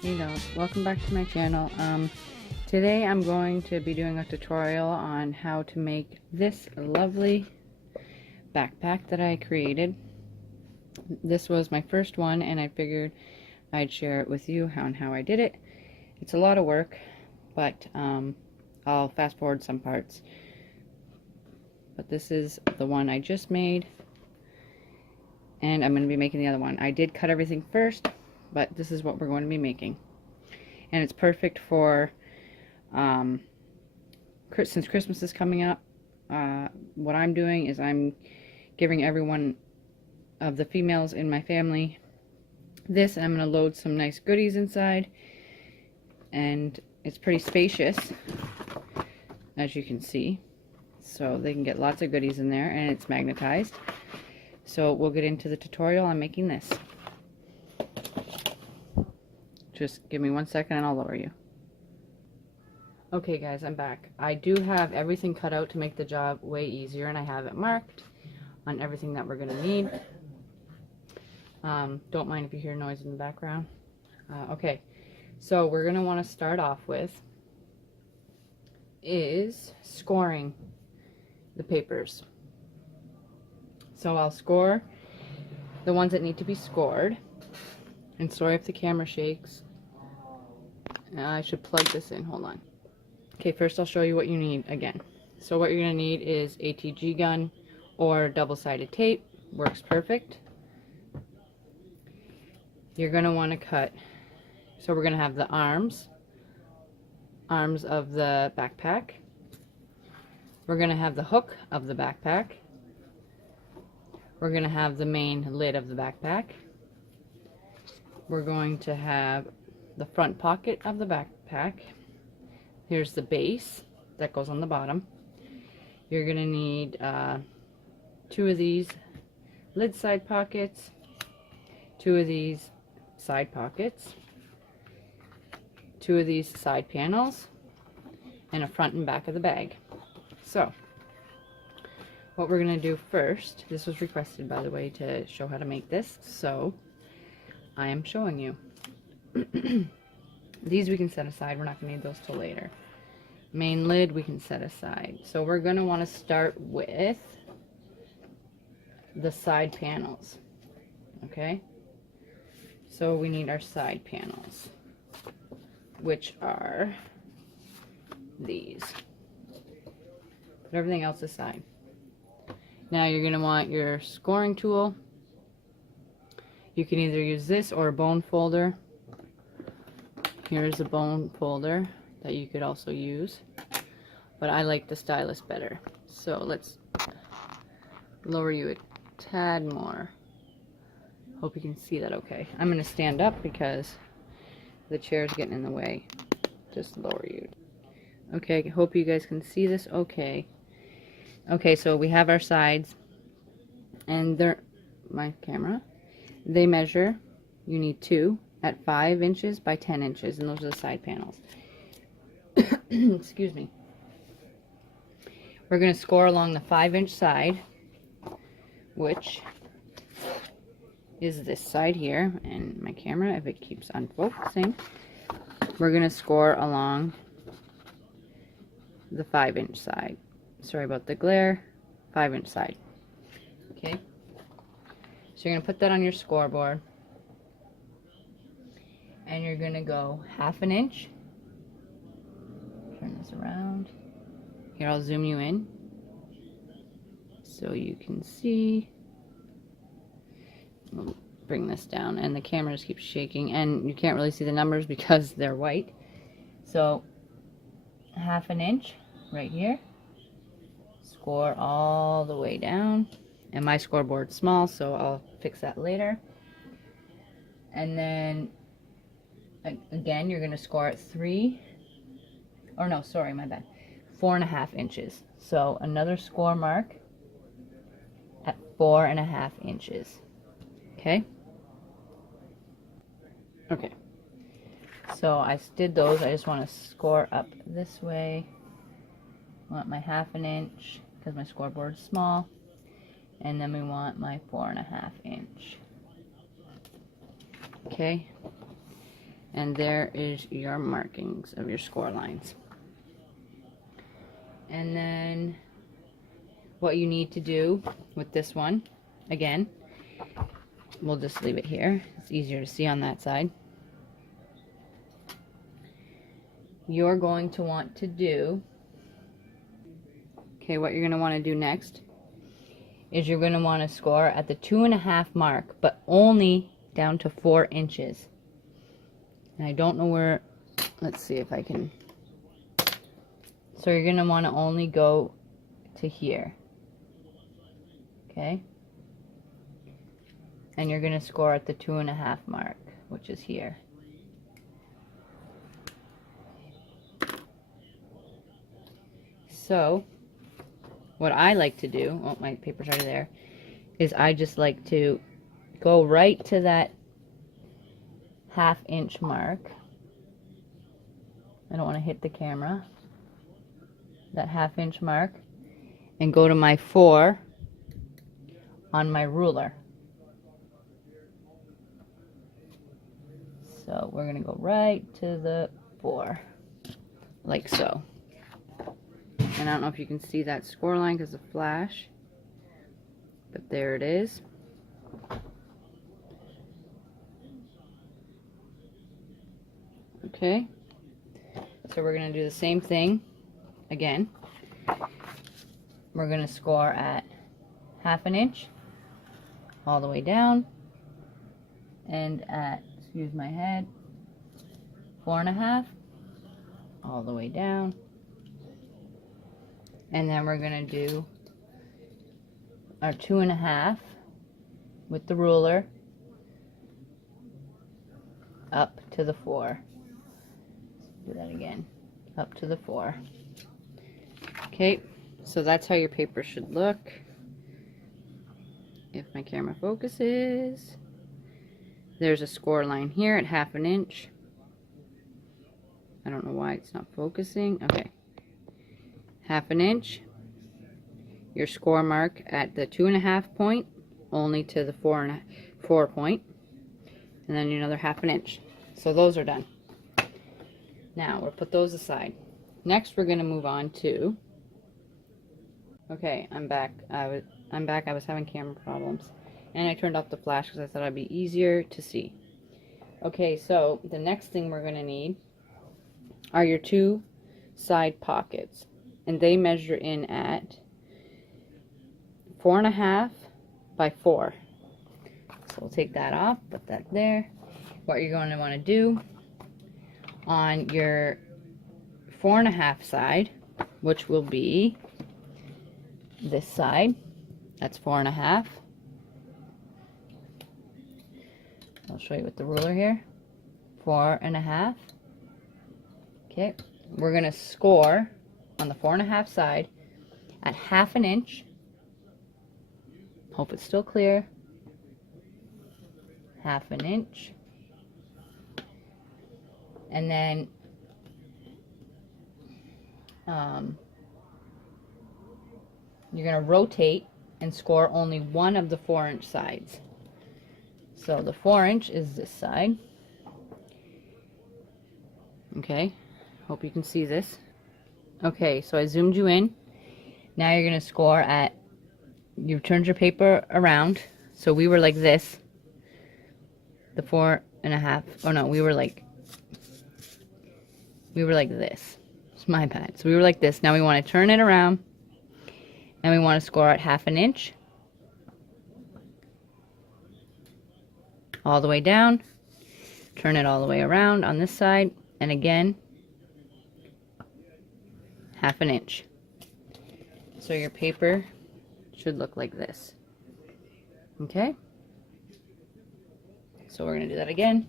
Hey guys, welcome back to my channel. Today I'm going to be doing a tutorial on how to make this lovely backpack that I created. This was my first one and I figured I'd share it with you how I did it. It's a lot of work, but I'll fast forward some parts. But this is the one I just made, and I'm going to be making the other one. I did cut everything first, but this is what we're going to be making. And it's perfect for, since Christmas is coming up, what I'm doing is I'm giving everyone of the females in my family this, and I'm going to load some nice goodies inside. And it's pretty spacious, as you can see. So they can get lots of goodies in there, and it's magnetized. So we'll get into the tutorial on making this. Just give me 1 second and I'll lower you. Okay guys, I'm back. I do have everything cut out to make the job way easier, and I have it marked on everything that we're going to need. Don't mind if you hear noise in the background. Okay, so we're going to want to start off with is scoring the papers. So I'll score the ones that need to be scored. And sorry if the camera shakes. I should plug this in. Hold on. Okay, first I'll show you what you need again. So what you're going to need is ATG gun or double-sided tape. Works perfect. You're going to want to cut. So we're going to have the arms of the backpack. We're going to have the hook of the backpack. We're going to have the main lid of the backpack. We're going to have the front pocket of the backpack. Here's the base that goes on the bottom. You're going to need 2 of these lid side pockets, 2 of these side pockets, 2 of these side panels, and a front and back of the bag. So what we're going to do first, this was requested by the way to show how to make this, so I am showing you. These we can set aside. We're not going to need those till later. Main lid we can set aside. So we're going to want to start with the side panels. Okay? So we need our side panels, which are these. Put everything else aside. Now you're going to want your scoring tool. You can either use this or a bone folder. Here's a bone folder that you could also use, but I like the stylus better. So let's lower you a tad more. Hope you can see that okay. I'm going to stand up because the chair's getting in the way. Just lower you. Okay, hope you guys can see this okay. Okay, so we have our sides, and they're my camera. They measure, you need 2 at 5 inches by 10 inches, and those are the side panels. Excuse me. We're going to score along the 5-inch side, which is this side here, and my camera, if it keeps unfocusing, we're going to score along the 5-inch side. Sorry about the glare. 5-inch side. Okay. So you're going to put that on your scoreboard, and you're going to go 1/2 inch. Turn this around. Here, I'll zoom you in so you can see. We'll bring this down, and the camera just keeps shaking, and you can't really see the numbers because they're white. So 1/2 inch right here. Score all the way down. And my scoreboard's small, so I'll fix that later. And then again, you're going to score at 3, or no, sorry, my bad, 4.5 inches. So another score mark at 4.5 inches. Okay? Okay. So I did those. I just want to score up this way. I want my 1/2 inch because my scoreboard's small. And then we want my 4.5 inch. Okay. And there is your markings of your score lines. And then what you need to do with this one, again, we'll just leave it here. It's easier to see on that side. You're going to want to do, okay, what you're going to want to do next is you're going to want to score at the 2.5 mark, but only down to 4 inches. And I don't know where, let's see if I can. So you're going to want to only go to here. Okay? And you're going to score at the 2.5 mark, which is here. So, what I like to do, oh, my paper's already there, is I just like to go right to that 1/2 inch mark. I don't want to hit the camera. That 1/2 inch mark, and go to my 4 on my ruler. So we're going to go right to the 4, like so. And I don't know if you can see that score line because of flash, but there it is. Okay, so we're going to do the same thing again. We're going to score at 1/2 inch all the way down, and at, excuse my head, 4.5 all the way down. And then we're going to do our 2.5 with the ruler up to the 4. Let's do that again. Up to the 4. Okay, so that's how your paper should look. If my camera focuses. There's a score line here at 1/2 inch. I don't know why it's not focusing. Okay. 1/2 inch, your score mark at the 2.5 point, only to the 4 point, and then another 1/2 inch. So those are done. Now we'll put those aside. Next, we're going to move on to. Okay, I'm back. I'm back. I was having camera problems, and I turned off the flash because I thought it'd be easier to see. Okay, so the next thing we're going to need are your 2 side pockets. And they measure in at 4.5 by 4. So we'll take that off, put that there. What you're going to want to do on your 4.5 side, which will be this side, that's 4.5. I'll show you with the ruler here. 4.5. Okay, we're going to score on the 4.5 side at 1/2 inch. Hope it's still clear. 1/2 inch. And then you're going to rotate and score only one of the 4-inch sides. So the 4-inch is this side. Okay, hope you can see this. Okay, so I zoomed you in. Now you're going to score at, you turned your paper around. So we were like this. The 4.5, oh no, we were like this. It's my bad. So we were like this. Now we want to turn it around. And we want to score at 1/2 inch. All the way down. Turn it all the way around on this side. And again, 1/2 inch. So your paper should look like this. Okay? So we're going to do that again.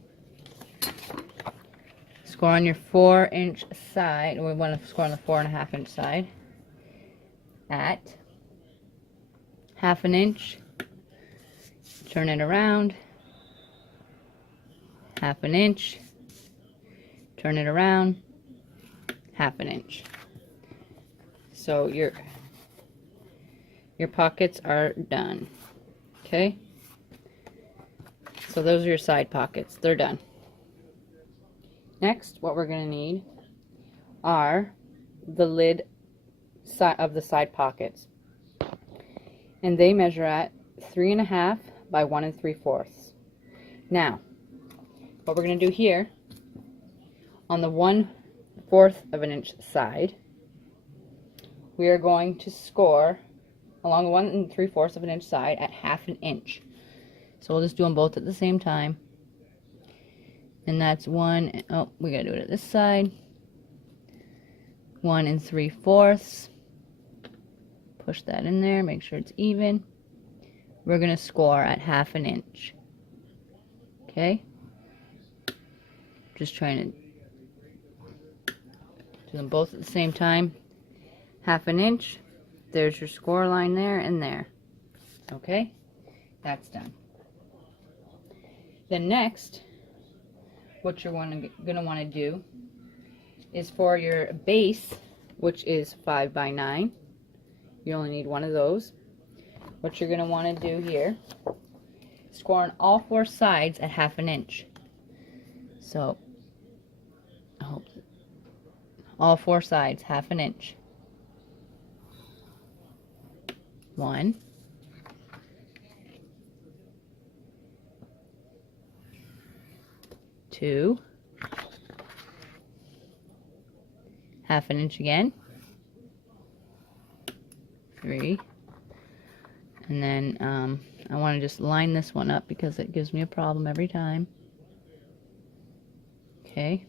Score on your 4-inch side. We want to score on the 4.5 inch side at 1/2 inch. Turn it around. 1/2 inch. Turn it around. 1/2 inch. So your pockets are done. Okay? So those are your side pockets. They're done. Next, what we're going to need are the lid of the side pockets. And they measure at 3.5 by 1 3/4. Now, what we're going to do here, on the 1/4 of an inch side, we are going to score along the 1 3/4 of an inch side at 1/2 an inch. So we'll just do them both at the same time. And that's one, oh, we gotta do it at this side. 1 3/4. Push that in there, make sure it's even. We're gonna score at 1/2 an inch. Okay? Just trying to do them both at the same time. 1/2 an inch. There's your score line there and there. Okay? That's done. Then next, what you're going to want to do is for your base, which is 5 by 9. You only need one of those. What you're going to want to do here, score on all 4 sides at 1/2 an inch. So, I hope all 4 sides, 1/2 an inch. 1, 2, 1/2 an inch again, 3, and then I want to just line this one up because it gives me a problem every time. Okay,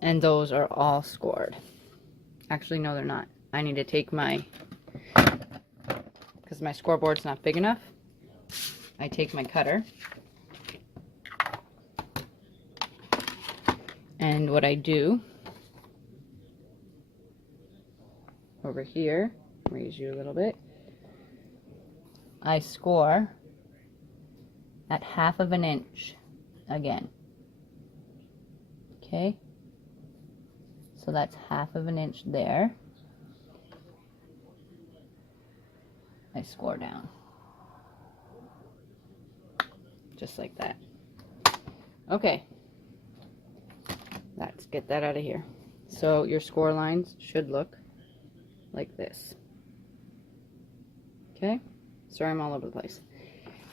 and those are all scored. Actually, no, they're not. I need to take my, because my scoreboard's not big enough, I take my cutter, and what I do over here, raise you a little bit, I score at 1/2 of an inch again. Okay, so that's 1/2 of an inch there. I score down. Just like that. Okay. Let's get that out of here. So your score lines should look like this. Okay? Sorry, I'm all over the place.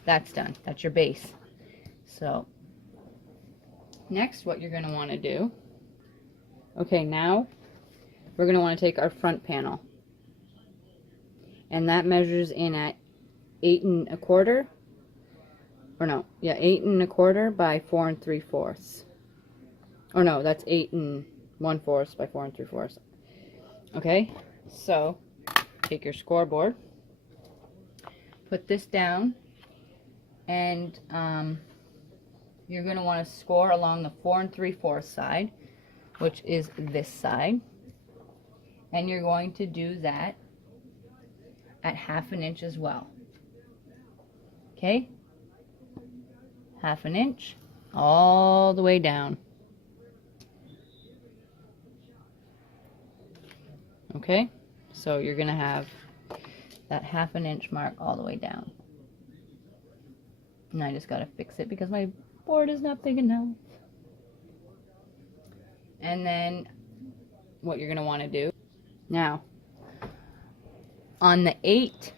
That's done. That's your base. So, next what you're going to want to do, okay, now we're going to want to take our front panel. And that measures in at 8 1/4. Or no, yeah, 8 1/4 by 4 3/4. Or no, that's 8 1/4 by 4 3/4. Okay, so take your scoreboard, put this down, and you're going to want to score along the 4 3/4 side, which is this side, and you're going to do that at 1/2 an inch as well. Okay, 1/2 an inch all the way down. Okay, so you're going to have that 1/2 an inch mark all the way down. And I just got to fix it because my board is not big enough. And then what you're going to want to do now, on the 8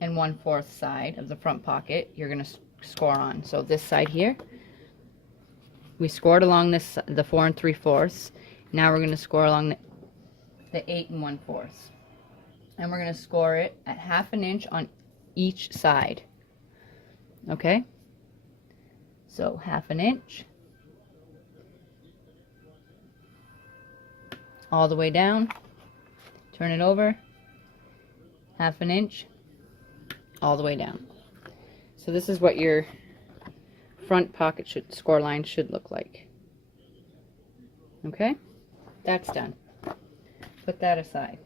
1/4 side of the front pocket, you're going to score on. So this side here, we scored along this, the 4 3/4. Now we're going to score along the 8 1/4. And we're going to score it at 1/2 an inch on each side. Okay? So 1/2 an inch all the way down. Turn it over. 1/2 an inch all the way down. So this is what your front pocket score line should look like. Okay? That's done. Put that aside.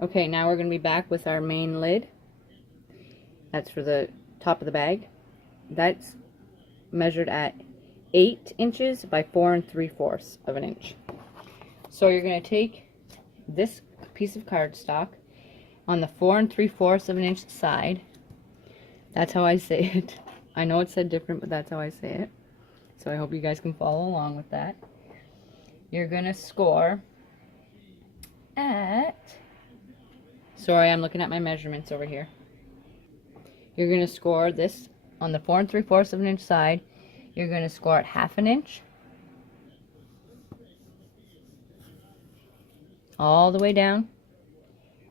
Okay, now we're going to be back with our main lid. That's for the top of the bag. That's measured at 8 inches by 4 3/4 of an inch. So you're going to take this piece of cardstock on the 4 3/4 of an inch side, That's how I say it. I know it said different, but that's how I say it. So I hope you guys can follow along with that. You're gonna score at, sorry, I'm looking at my measurements over here. You're gonna score this on the 4 3/4 of an inch side. You're gonna score at 1/2 inch. All the way down.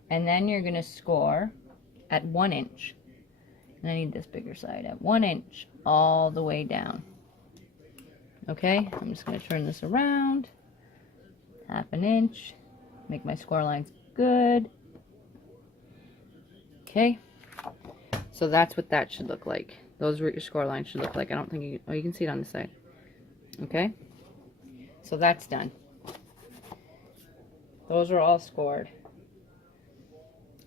And then you're gonna score at 1 inch. And I need this bigger side at 1 inch all the way down. Okay, I'm just going to turn this around. 1/2 inch. Make my score lines good. Okay, so that's what that should look like. Those are what your score lines should look like. I don't think you, oh, you can see it on the side. Okay, so that's done. Those are all scored.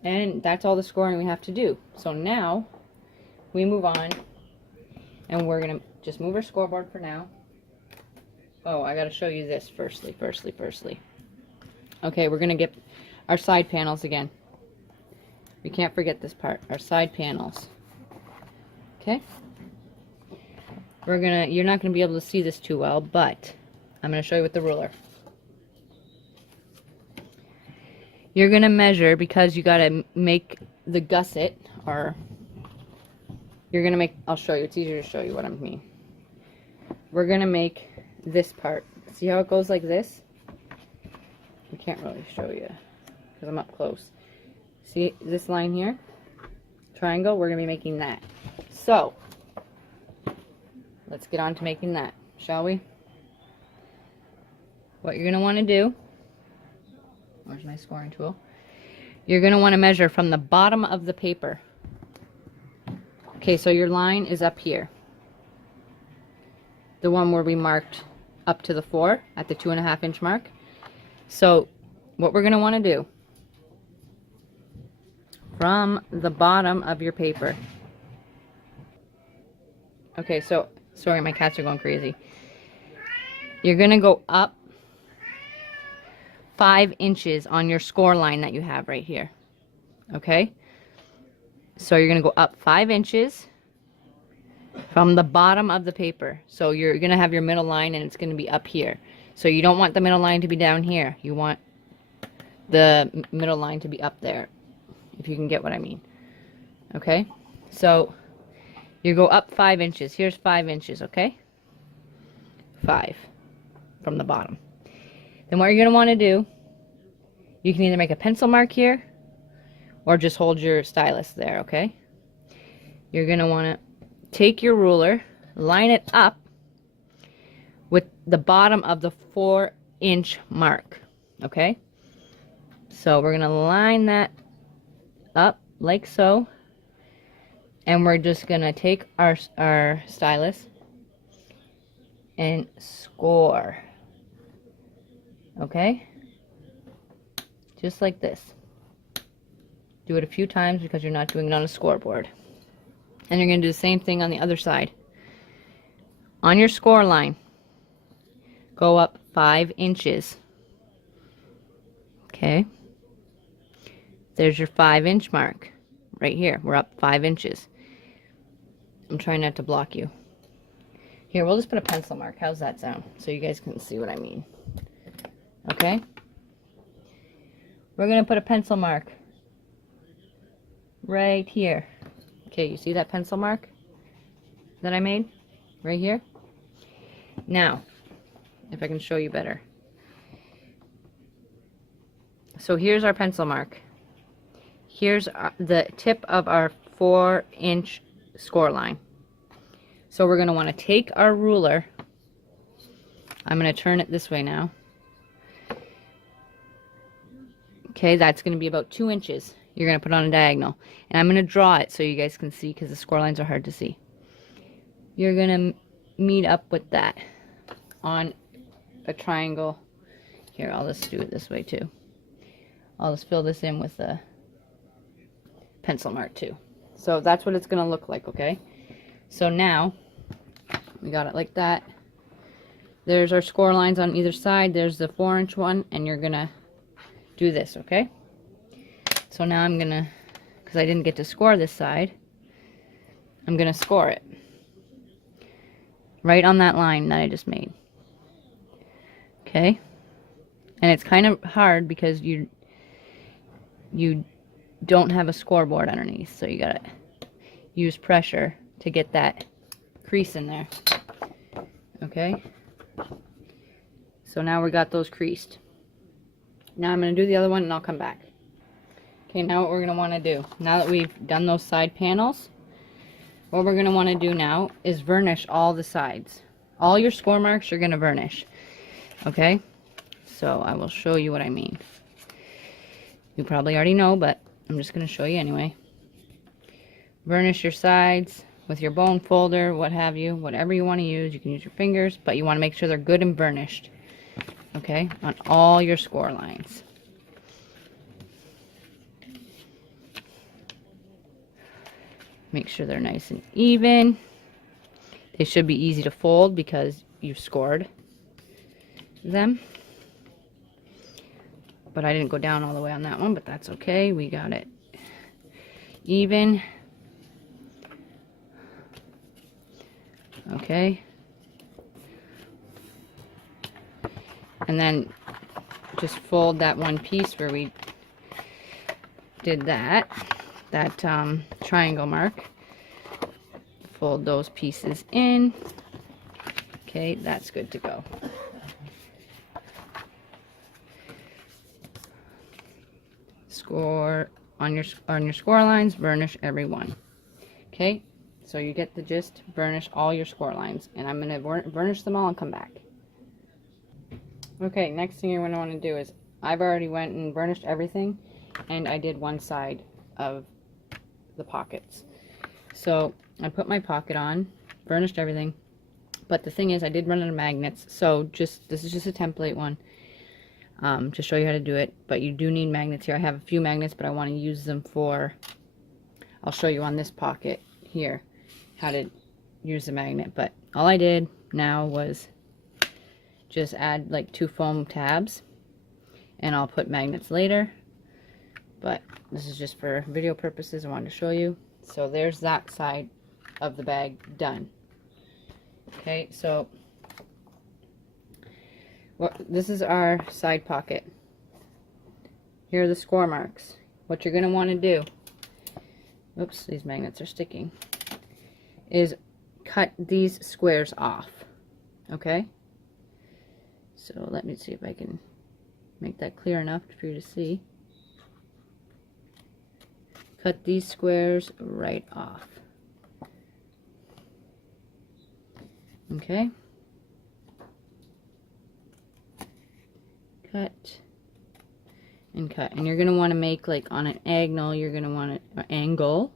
And that's all the scoring we have to do. So now we move on, and we're going to just move our scoreboard for now. Oh, I got to show you this firstly. Okay, we're going to get our side panels again. We can't forget this part, our side panels. Okay? You're not going to be able to see this too well, but I'm going to show you with the ruler. You're going to measure, because you got to make the gusset, or you're going to make, I'll show you, it's easier to show you what I mean. We're going to make this part. See how it goes like this? I can't really show you because I'm up close. See this line here? Triangle, we're going to be making that. So, let's get on to making that, shall we? What you're going to want to do, where's my scoring tool? You're going to want to measure from the bottom of the paper. Okay, so your line is up here. The one where we marked up to the 4 at the 2.5 inch mark. So what we're going to want to do, from the bottom of your paper. Okay, so, sorry, my cats are going crazy. You're going to go up 5 inches on your score line that you have right here. Okay? So you're going to go up 5 inches from the bottom of the paper. So you're going to have your middle line, and it's going to be up here. So you don't want the middle line to be down here. You want the middle line to be up there, if you can get what I mean. Okay? So you go up 5 inches. Here's 5 inches, okay? 5 from the bottom. Then what you're going to want to do, you can either make a pencil mark here or just hold your stylus there, okay? You're going to want to take your ruler, line it up with the bottom of the 4 inch mark, okay? So we're going to line that up like so, and we're just going to take our stylus and score, okay? Just like this. Do it a few times because you're not doing it on a scoreboard. And you're going to do the same thing on the other side. On your score line, go up 5 inches. Okay. There's your 5 inch mark. Right here. We're up 5 inches. I'm trying not to block you. Here, we'll just put a pencil mark. How's that sound? So you guys can see what I mean. Okay. We're going to put a pencil mark right here. Okay, you see that pencil mark that I made right here? Now, if I can show you better. So here's our pencil mark. Here's the tip of our 4 inch score line. So we're going to want to take our ruler. I'm going to turn it this way now. Okay, that's going to be about 2 inches. You're going to put on a diagonal. And I'm going to draw it so you guys can see, because the score lines are hard to see. You're going to meet up with that on a triangle. Here, I'll just do it this way too. I'll just fill this in with a pencil mark too. So that's what it's going to look like, okay? So now, we got it like that. There's our score lines on either side. There's the 4 inch one, and you're going to do this, okay? So now I'm gonna, because I didn't get to score this side, I'm going to score it right on that line that I just made. Okay? And it's kind of hard because you don't have a scoreboard underneath, so you gotta use pressure to get that crease in there. Okay? So now we got those creased. Now I'm gonna do the other one and I'll come back. Okay, now what we're gonna wanna do, now that we've done those side panels, what we're gonna wanna do now is varnish all the sides. All your score marks you're gonna varnish. Okay? So I will show you what I mean. You probably already know, but I'm just going to show you anyway. Varnish your sides with your bone folder, what have you, whatever you want to use. You can use your fingers, but you want to make sure they're good and varnished. Okay, on all your score lines. Make sure they're nice and even. They should be easy to fold because you've scored them. But I didn't go down all the way on that one, but that's okay. We got it even. Okay. And then just fold that one piece where we did that triangle mark. Fold those pieces in. Okay, that's good to go. Score on your score lines, varnish every one. Okay, so you get the gist. Varnish all your score lines, and I'm gonna varnish them all and come back. Okay, next thing you're gonna want to do is, I've already went and varnished everything, and I did one side of the pockets. So I put my pocket on, varnished everything, but the thing is I did run out of magnets, so this is just a template one. To show you how to do it, but you do need magnets here. I have a few magnets, but I want to use them for, I'll show you on this pocket here how to use the magnet. But all I did now was just add like 2 foam tabs, and I'll put magnets later, but this is just for video purposes. I wanted to show you. So there's that side of the bag done. Okay, so this is our side pocket. Here are the score marks. What you're going to want to do, oops, these magnets are sticking, is cut these squares off. Okay? So let me see if I can make that clear enough for you to see. Cut these squares right off. Okay? Cut and cut, and you're going to want to make like on an angle, you're going to want to angle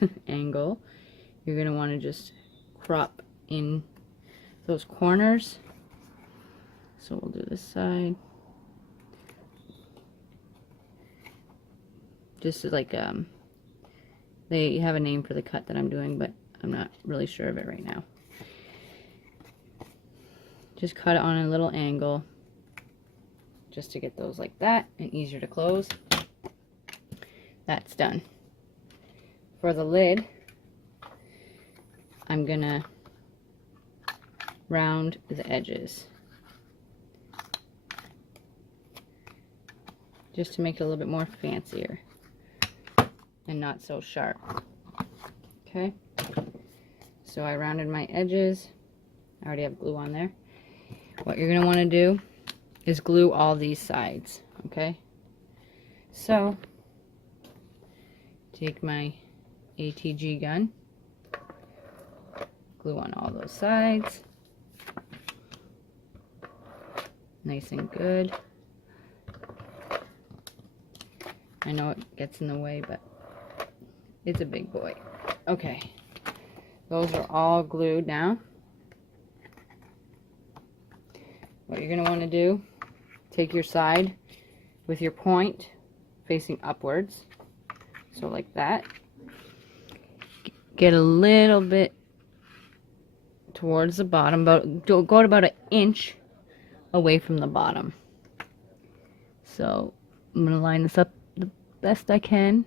you're going to want to just crop in those corners. So we'll do this side, just like they have a name for the cut that I'm doing, but I'm not really sure of it right now. Just cut it on a little angle, just to get those like that and easier to close. That's done. For the lid, I'm gonna round the edges just to make it a little bit more fancier and not so sharp. Okay, so I rounded my edges. I already have glue on there. What you're gonna want to do is glue all these sides. Okay, so take my ATG gun, glue on all those sides, nice and good. I know it gets in the way, but it's a big boy. Okay, those are all glued now. What you're going to want to do, take your side with your point facing upwards, so like that. Get a little bit towards the bottom, but go to about 1 inch away from the bottom. So I'm going to line this up the best I can.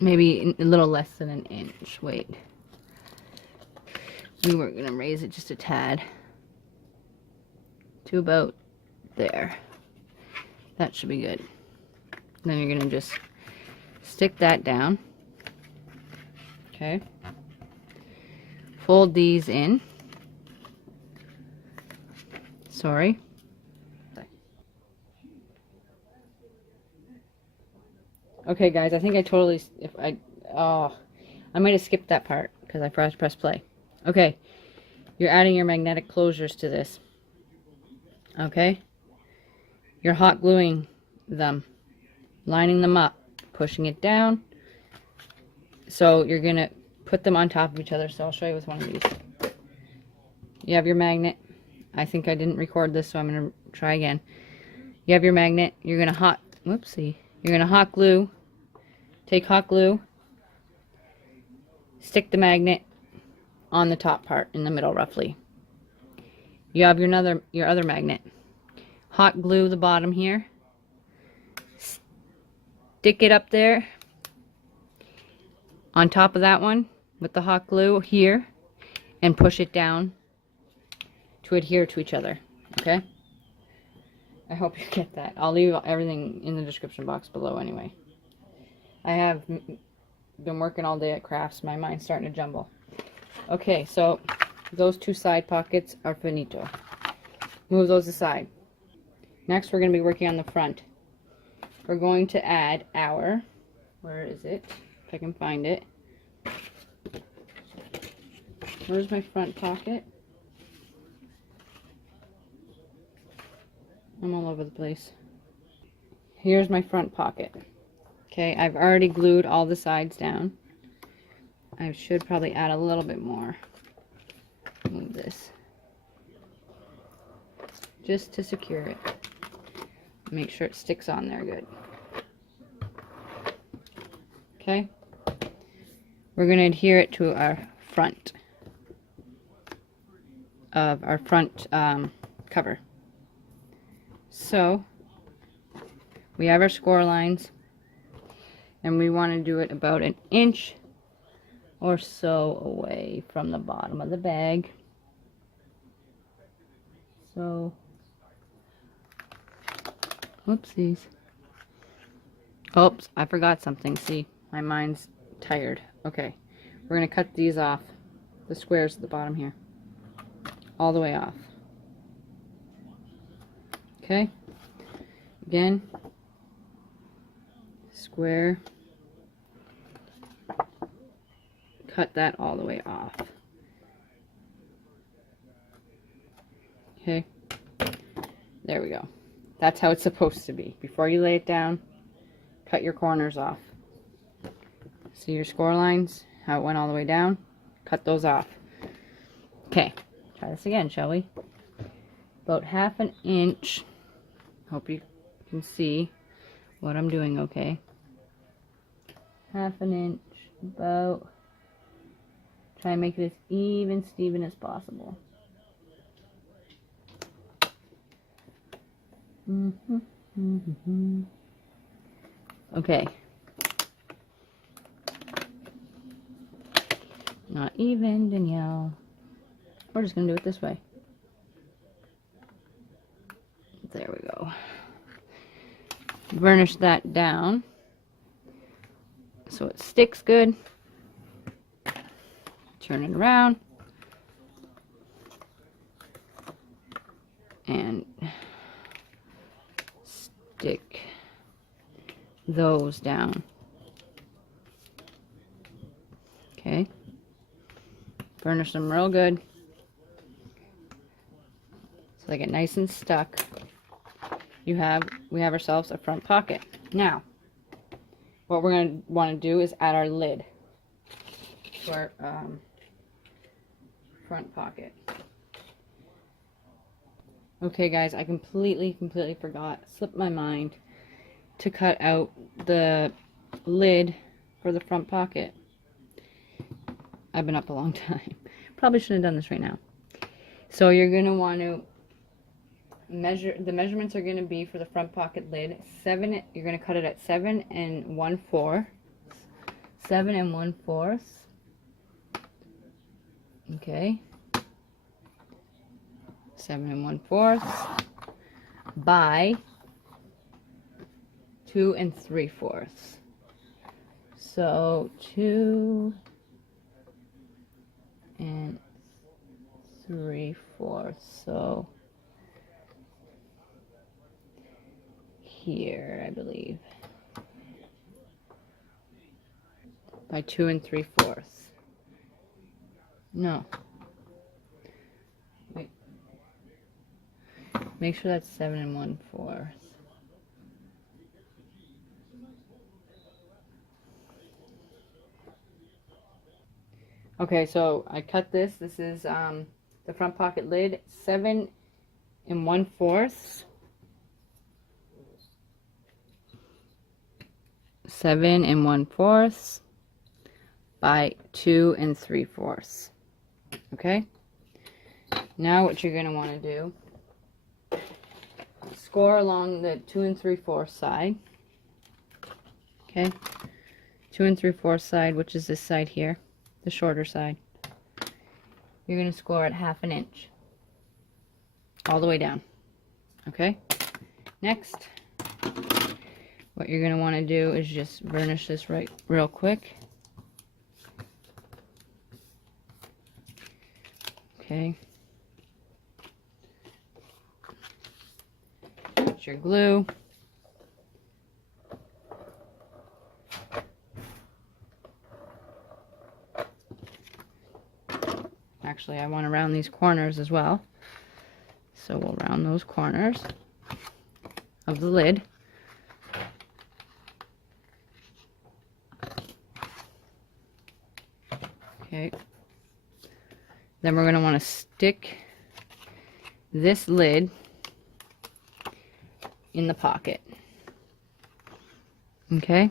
maybe a little less than an inch. Wait. We were going to raise it just a tad to about there. That should be good. Then you're going to just stick that down. Okay. Fold these in. Sorry. Okay, guys, I think I totally, I might have skipped that part because I forgot to press play. Okay, you're adding your magnetic closures to this. Okay, you're hot gluing them, lining them up, pushing it down. So you're gonna put them on top of each other. So I'll show you with one of these. You have your magnet. I think I didn't record this, so I'm gonna try again. You have your magnet. You're gonna hot glue. Take hot glue. Stick the magnet on the top part in the middle, roughly. You have your other magnet. Hot glue the bottom here. Stick it up there on top of that one with the hot glue here, and push it down to adhere to each other. Okay? I hope you get that. I'll leave everything in the description box below anyway. I have been working all day at crafts. My mind's starting to jumble. Okay, so those two side pockets are finito. Move those aside. Next, we're going to be working on the front. We're going to add our, where is it? If I can find it. Where's my front pocket? I'm all over the place. Here's my front pocket. Okay, I've already glued all the sides down. I should probably add a little bit more. Move this. Just to secure it. Make sure it sticks on there good. Okay. We're going to adhere it to our front of our front cover. So, we have our score lines. And we want to do it about an inch or so away from the bottom of the bag. So, whoopsies. Oops, I forgot something. See, my mind's tired. Okay, we're going to cut these off, the squares at the bottom here, all the way off. Okay, again, square. Cut that all the way off. Okay, there we go. That's how it's supposed to be. Before you lay it down, cut your corners off. See your score lines, how it went all the way down? Cut those off. Okay, try this again, shall we? About half an inch. Hope you can see what I'm doing okay. Half an inch, about. Try and make it as even Steven as possible. Okay. Not even, Danielle. We're just going to do it this way. There we go. Burnish that down so it sticks good. Turn it around. And stick those down. Okay. Burnish them real good so they get nice and stuck. We have ourselves a front pocket. Now, what we're going to want to do is add our lid to our front pocket. Okay guys, I completely forgot, slipped my mind to cut out the lid for the front pocket. I've been up a long time. Probably shouldn't have done this right now. So you're going to want to measure, the measurements are going to be for the front pocket lid, you're going to cut it at 7 1/4 7 1/4. Okay. 7 1/4 by 2 3/4. So 2 3/4. So here, I believe, by 2 3/4. No. Wait. Make sure that's 7 1/4. Okay, so I cut this. This is the front pocket lid, 7 1/4. 7 1/4 by 2 3/4. Okay. Now what you're going to want to do, score along the 2 3/4 side. Okay. 2 3/4 side, which is this side here, the shorter side. You're going to score at 1/2 inch all the way down. Okay. Next, what you're going to want to do is just burnish this real quick. Okay. Put your glue. Actually, I want to round these corners as well. So we'll round those corners of the lid. Okay. Then we're going to want to stick this lid in the pocket. Okay.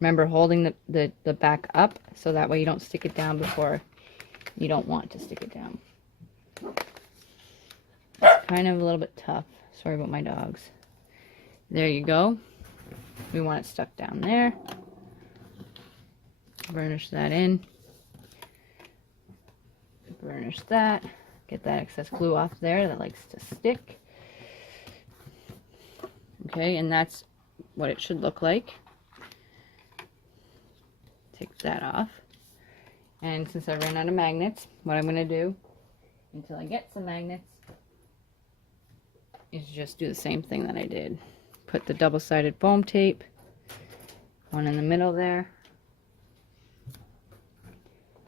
Remember holding the back up so that way you don't stick it down before you don't want to stick it down. It's kind of a little bit tough. Sorry about my dogs. There you go. We want it stuck down there. Burnish that in. Burnish that. Get that excess glue off there that likes to stick. Okay, and that's what it should look like. Take that off. And since I ran out of magnets, what I'm going to do until I get some magnets is just do the same thing that I did. Put the double-sided foam tape, one in the middle there.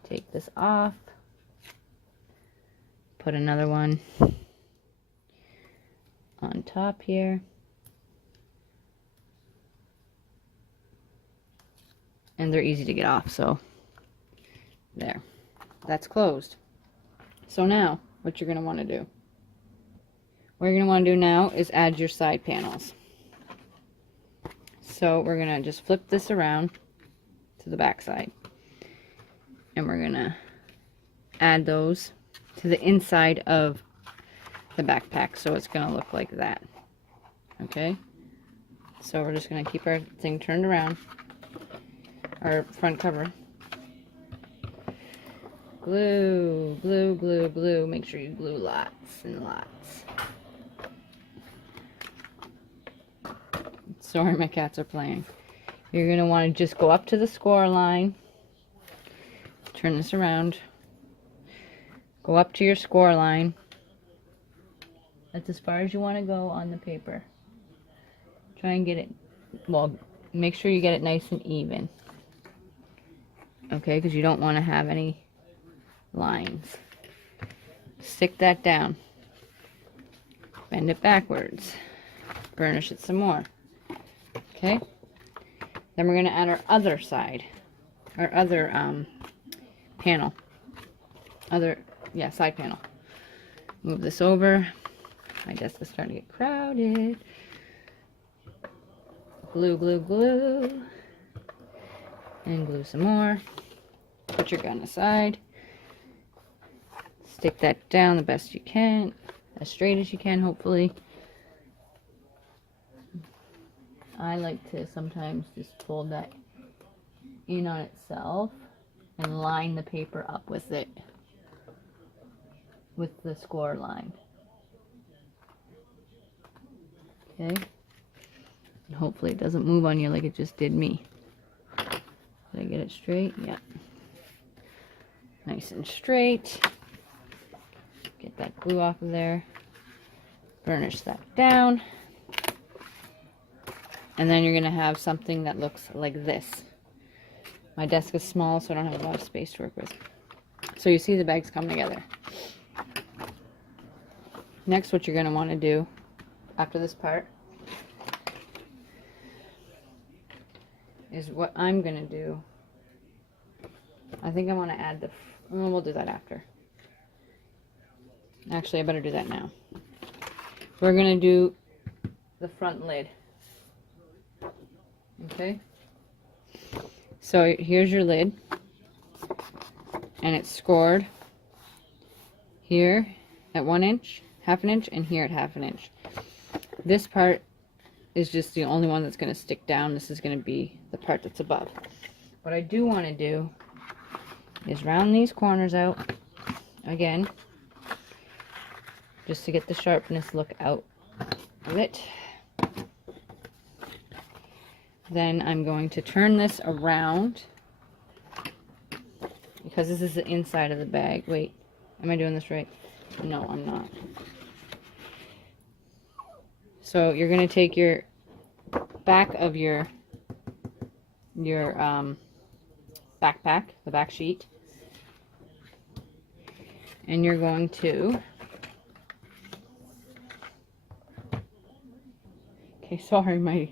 Take this off. Put another one on top here. And they're easy to get off, so there. That's closed. So now, what you're going to want to do. What you're going to want to do now is add your side panels. So we're going to just flip this around to the back side. And we're going to add those to the inside of the backpack. So it's going to look like that. Okay? So we're just going to keep our thing turned around. Our front cover. Glue, glue, glue, glue. Make sure you glue lots and lots. Sorry, my cats are playing. You're going to want to just go up to the score line. Turn this around. Go up to your score line. That's as far as you want to go on the paper. Try and get it, well, make sure you get it nice and even. Okay, because you don't want to have any lines. Stick that down. Bend it backwards. Burnish it some more. Okay. Then we're going to add our other side. Our other panel. Side panel. Move this over. My desk is starting to get crowded. Glue, glue, glue. And glue some more. Put your gun aside. Stick that down the best you can. As straight as you can, hopefully. I like to sometimes just fold that in on itself and line the paper up with it, with the score line. Okay, and hopefully it doesn't move on you like it just did me. Did I get it straight? Yeah. Nice and straight. Get that glue off of there. Burnish that down. And then you're going to have something that looks like this. My desk is small, so I don't have a lot of space to work with. So you see the bags come together. Next, what you're going to want to do after this part is what I'm going to do. I think I want to add the... we'll do that after. Actually, I better do that now. We're going to do the front lid. Okay? So here's your lid. And it's scored here at 1 inch, half an inch, and here at half an inch. This part is just the only one that's going to stick down. This is going to be the part that's above. What I do want to do is round these corners out again, just to get the sharpness look out of it. Then I'm going to turn this around because this is the inside of the bag. Wait, am I doing this right? No, I'm not. So you're going to take your back of your backpack, the back sheet, and you're going to... Okay, sorry, my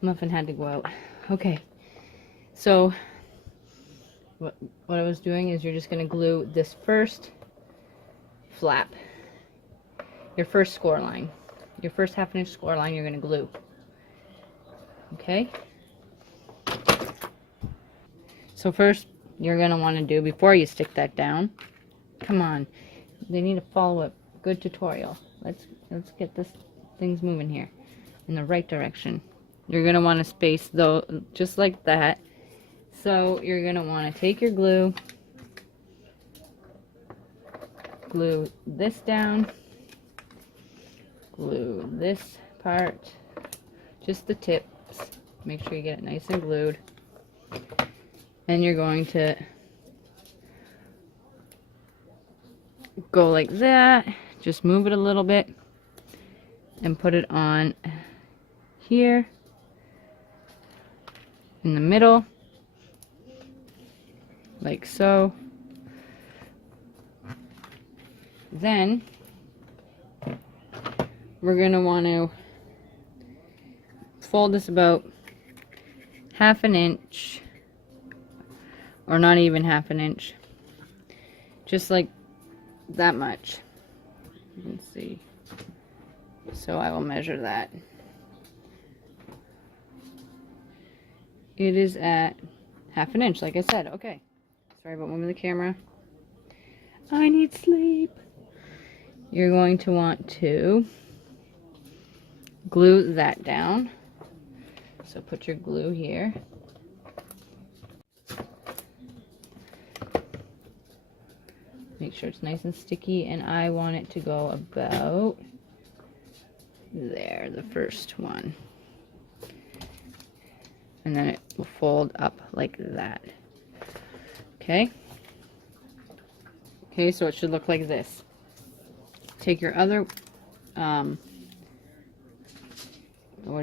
muffin had to go out. Okay, so what I was doing is you're just going to glue this first flap, your first score line, your first half an inch score line, you're going to glue. Okay? So first, you're going to want to do, before you stick that down, come on, they need to follow a good tutorial. Let's get this things moving here in the right direction. You're going to want to space though, just like that. So you're going to want to take your glue, glue this down, glue this part, just the tips, make sure you get it nice and glued. And you're going to go like that, just move it a little bit and put it on here in the middle, like so. Then we're going to want to fold this about half an inch, or not even half an inch, just like that much. You can see. So I will measure that. It is at half an inch, like I said. Okay. Sorry about moving the camera. I need sleep. You're going to want to glue that down. So put your glue here. Make sure it's nice and sticky, and I want it to go about there, the first one. And then it will fold up like that. Okay? Okay, so it should look like this. Take your other, what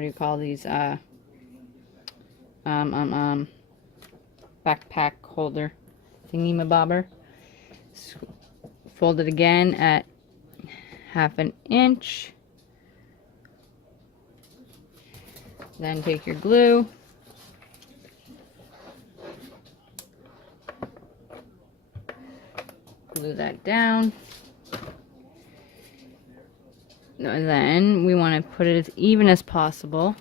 do you call these? Backpack holder thingy-mabobber. Fold it again at half an inch. Then take your glue, glue that down, and then we want to put it as even as possible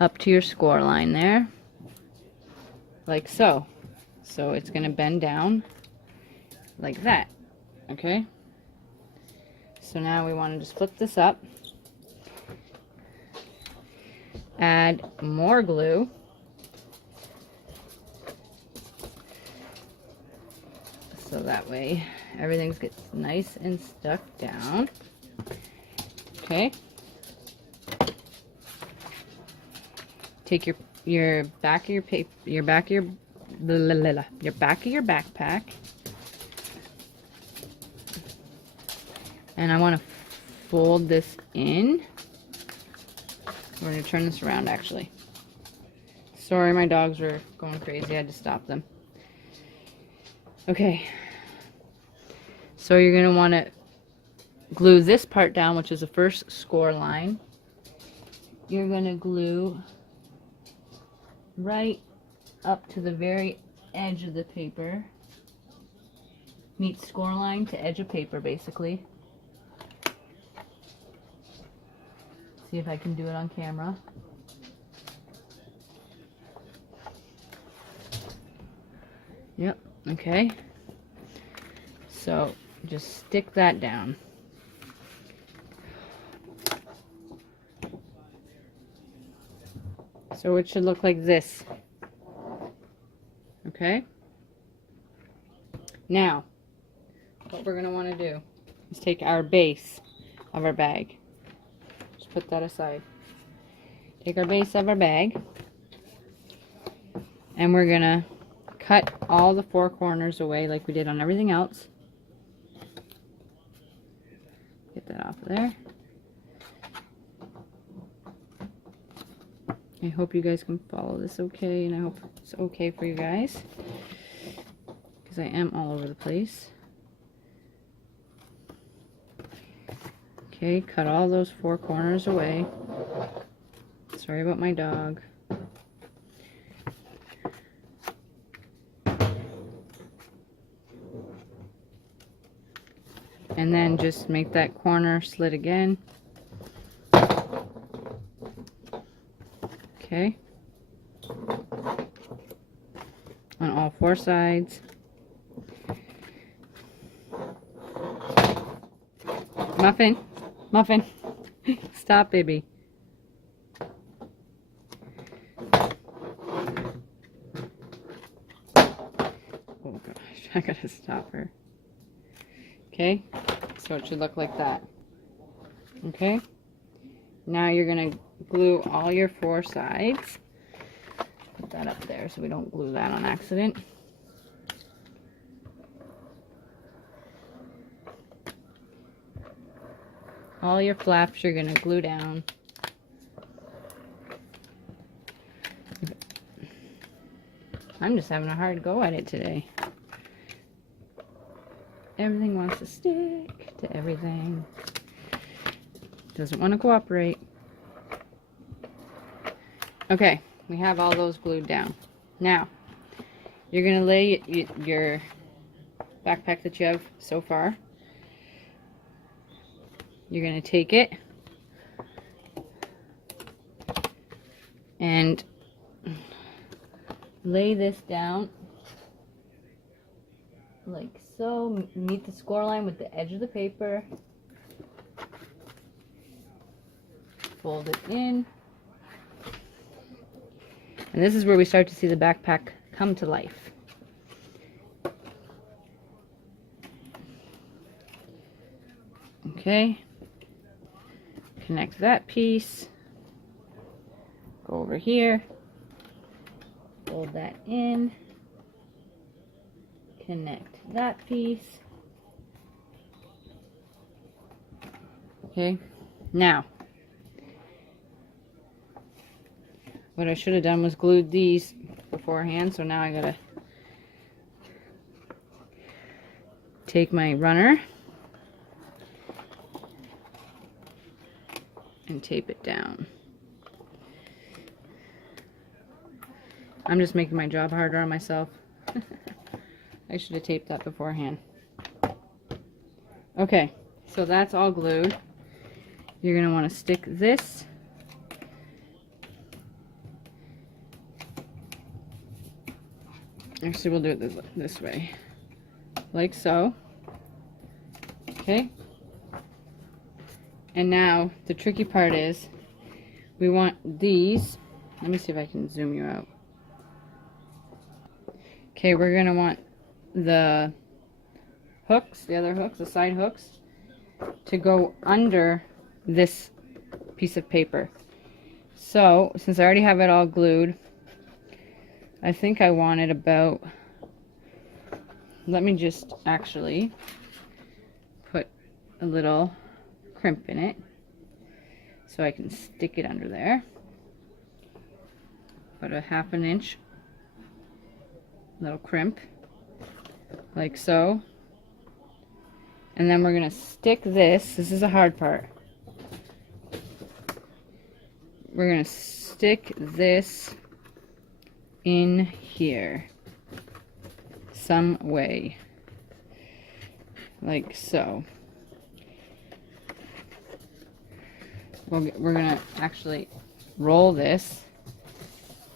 up to your score line there, like so. So it's going to bend down like that. Okay? So now we want to just flip this up. add more glue. So that way everything gets nice and stuck down. Okay. Take your back of your paper, your back of your backpack, and I want to fold this in. We're going to turn this around actually. Sorry, my dogs were going crazy. I had to stop them. Okay. So you're going to want to glue this part down, which is the first score line. You're going to glue right up to the very edge of the paper. Meet score line to edge of paper, basically. See if I can do it on camera. Yep, okay. So just stick that down. So it should look like this. Okay? Now, what we're going to want to do is take our base of our bag. Just put that aside. Take our base of our bag, and we're going to cut all the four corners away like we did on everything else. Get that off of there. I hope you guys can follow this okay, and I hope it's okay for you guys, because I am all over the place. Okay, cut all those four corners away. Sorry about my dog. And then just make that corner slit again. Okay. On all four sides. Muffin, Muffin, stop, baby. Oh gosh, I gotta stop her. Okay, so it should look like that. Okay, now you're gonna glue all your four sides. Put that up there so we don't glue that on accident. All your flaps you're gonna glue down. I'm just having a hard go at it today. Everything wants to stick to everything. Doesn't want to cooperate. Okay, we have all those glued down. Now, you're going to lay your backpack that you have so far. You're going to take it and lay this down like so. Meet the score line with the edge of the paper. Fold it in. And this is where we start to see the backpack come to life. Okay. Connect that piece. Go over here. Fold that in. Connect that piece. Okay. Now, what I should have done was glued these beforehand, so now I gotta take my runner and tape it down. I'm just making my job harder on myself. I should have taped that beforehand. Okay, so that's all glued. You're going to want to stick this actually we'll do it this way, like so. Okay, and now the tricky part is we want these. Let me see if I can zoom you out. Okay, we're gonna want the hooks, the other hooks, the side hooks, to go under this piece of paper. So, since I already have it all glued, I think I want it about, let me just actually put a little crimp in it so I can stick it under there. Put a 1/2 inch little crimp, like so. And then we're gonna stick this is the hard part. We're gonna stick this in here some way, like so. We're gonna actually roll this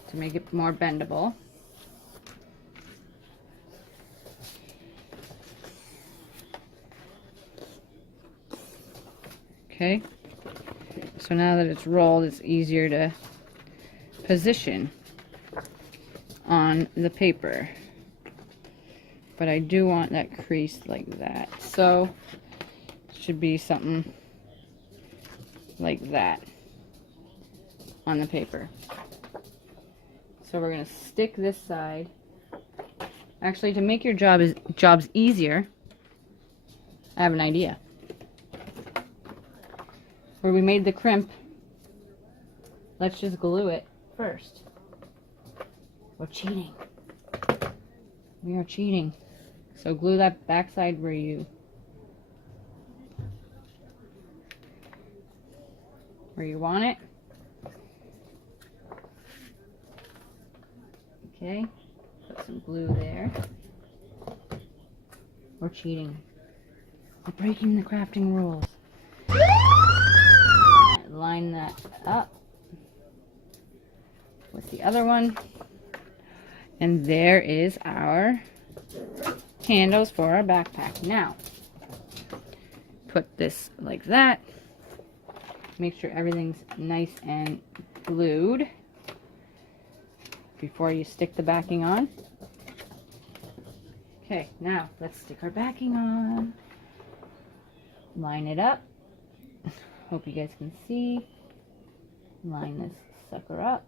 to make it more bendable. Okay, so now that it's rolled, it's easier to position on the paper. But I do want that crease like that. So it should be something like that on the paper. So we're going to stick this side. Actually, to make your jobs easier, I have an idea. Where we made the crimp, let's just glue it first. We're cheating. We are cheating. So glue that backside where you want it. Okay, put some glue there. We're cheating. We're breaking the crafting rules. Line that up with the other one, and there is our handles for our backpack. Now put this like that. Make sure everything's nice and glued before you stick the backing on. Okay, now let's stick our backing on. Line it up. Hope you guys can see. Line this sucker up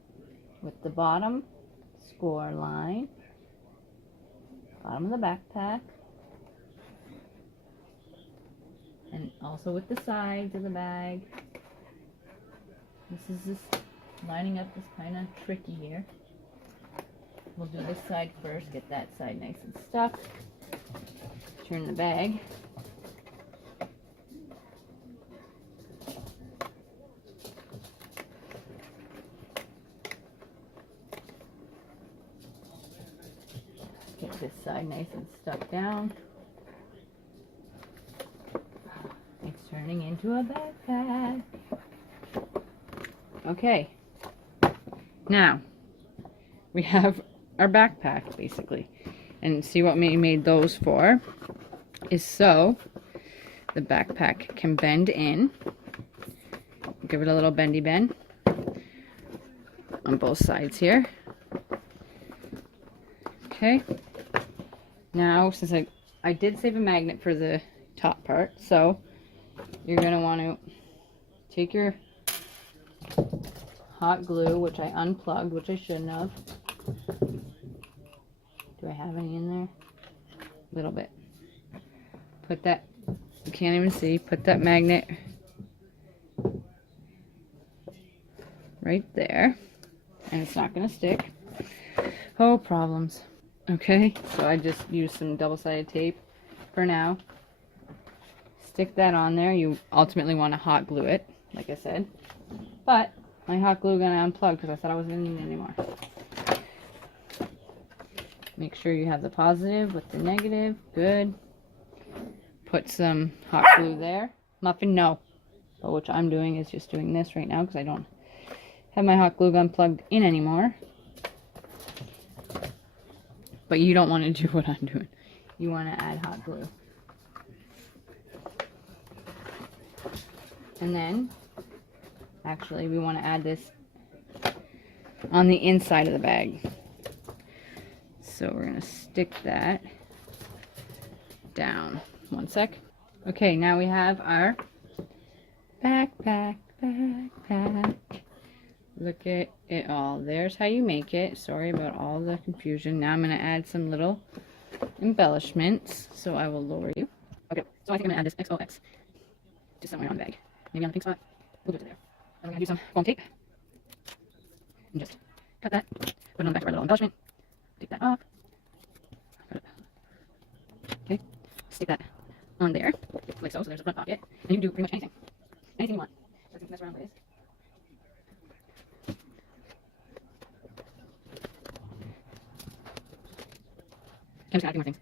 with the bottom score line. Bottom of the backpack. And also with the sides of the bag. This lining up is kind of tricky here. We'll do this side first, get that side nice and stuck. Turn the bag. Get this side nice and stuck down. It's turning into a backpack. Okay, now we have our backpack basically, and see what we made those for is so the backpack can bend in. Give it a little bendy bend on both sides here. Okay, now since I did save a magnet for the top part, so you're going to want to take your hot glue, which I unplugged, which I shouldn't have. Do I have any in there? A little bit. Put that, you can't even see, put that magnet right there, and it's not going to stick. Oh, problems. Okay, so I just used some double-sided tape for now. Stick that on there. You ultimately want to hot glue it, like I said. But my hot glue gun I unplugged because I thought I wasn't going to need it anymore. Make sure you have the positive with the negative. Good. Put some hot glue there. Muffin, no. But what I'm doing is just doing this right now because I don't have my hot glue gun plugged in anymore. But you don't want to do what I'm doing. You want to add hot glue. And then Actually, we want to add this on the inside of the bag. So we're going to stick that down. One sec. Okay, now we have our backpack. Look at it all. There's how you make it. Sorry about all the confusion. Now I'm going to add some little embellishments. So I will lower you. Okay, so I think I'm going to add this XOX to somewhere on the bag. Maybe on the pink spot. We'll do it there. Then we're going to do some foam tape. And just cut that. Put it on the back of our little embellishment. Take that off. Okay, stick that on there, like so. So there's a front pocket. And you can do pretty much anything. Anything you want. So I can mess around with. I'm just gonna add a few more things.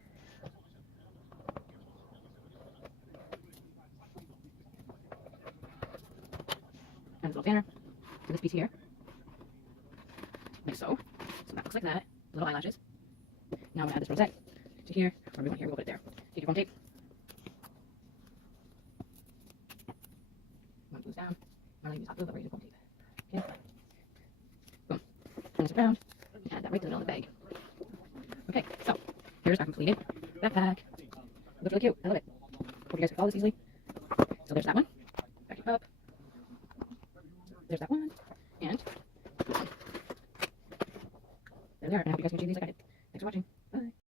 And a little banner to this piece here. Like so. So that looks like that. Little eyelashes. Now I'm gonna add this rosette to here, or we want here, we'll put it there. Take your foam tape. One glues down. I'm gonna use hot glue, but we're using foam tape. Okay. Boom. Turn this around and add that right to the middle of the bag. Okay, so here's our completed backpack. Looks really cute. I love it. Hope you guys can follow this easily. So there's that one. Back it up. There's that one. And this one. There they are. And I hope you guys can achieve these like I did. Thanks for watching.